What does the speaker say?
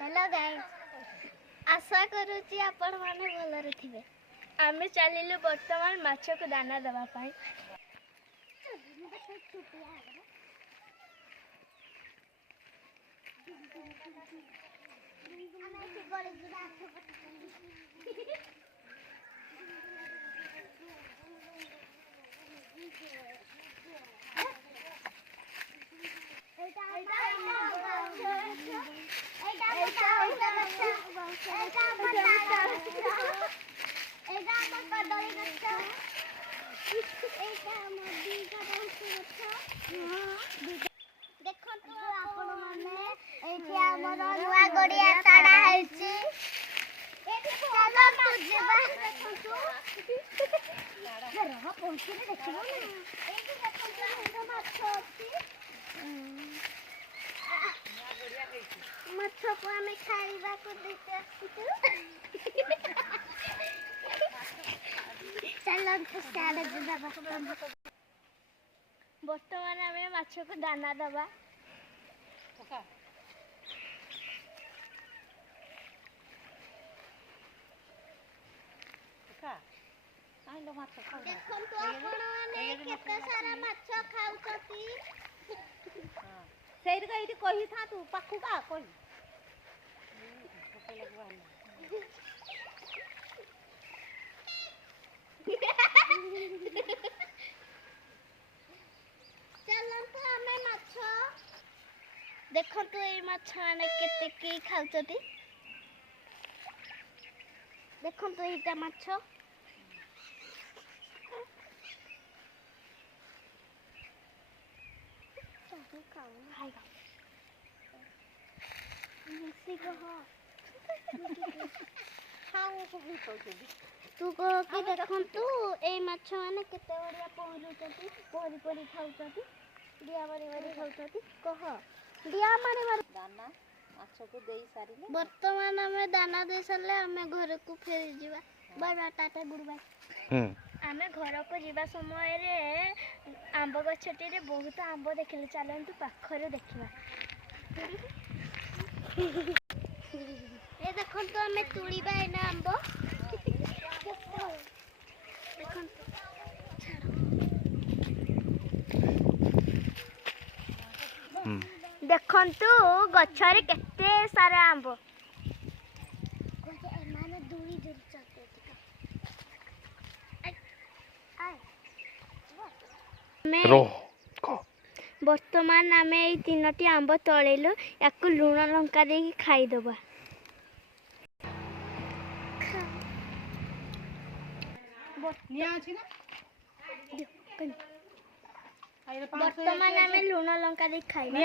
Hello guys, आशा करूची आपण माने भलरे थिबे। आमे चलिलु वर्तमान माछ को दाना दबा पाई। माछ को आमे खाइबा को देते आछितु चलो तो सारे दबा वर्तमान आमे माछ को दाना दबा ओका ओका आइलो माछ खा देखन तो आपण माने केते सारा माछ खाउछती हां सेइर गइति कहि था तू पाखु का कहि चलन तो हमें माछ देखो तो ए माछ माने केते की खाउछती देखो तो एटा माछ खाइबा मिसी कह तू कह कि देखन तू ए माछ माने केते बड़िया पहुरुचती पहरी पहरी खाउचती डिया मारी मारी खाउचती कह डिया मारी मारी दाना माछ को देई सारिले वर्तमान हमें दाना दे सारले हमें घर को फेर जीवा bye bye tata goodbye आमे घर को जीवा समय रे आंब गछटी रे बहुत आंब देखले चलंतु पाखरे देखिबा ए देखन तो हमें तुड़ीबा एना आंब देखन देखन तू गछरे केते सारा आंब कोजे एमाने दूरी दूरी चलते वर्तमान आम ये 3टी आंब तलैलु या लुण लंका दे खाईदबा वर्तमान आम लुण लंका दे खाईबा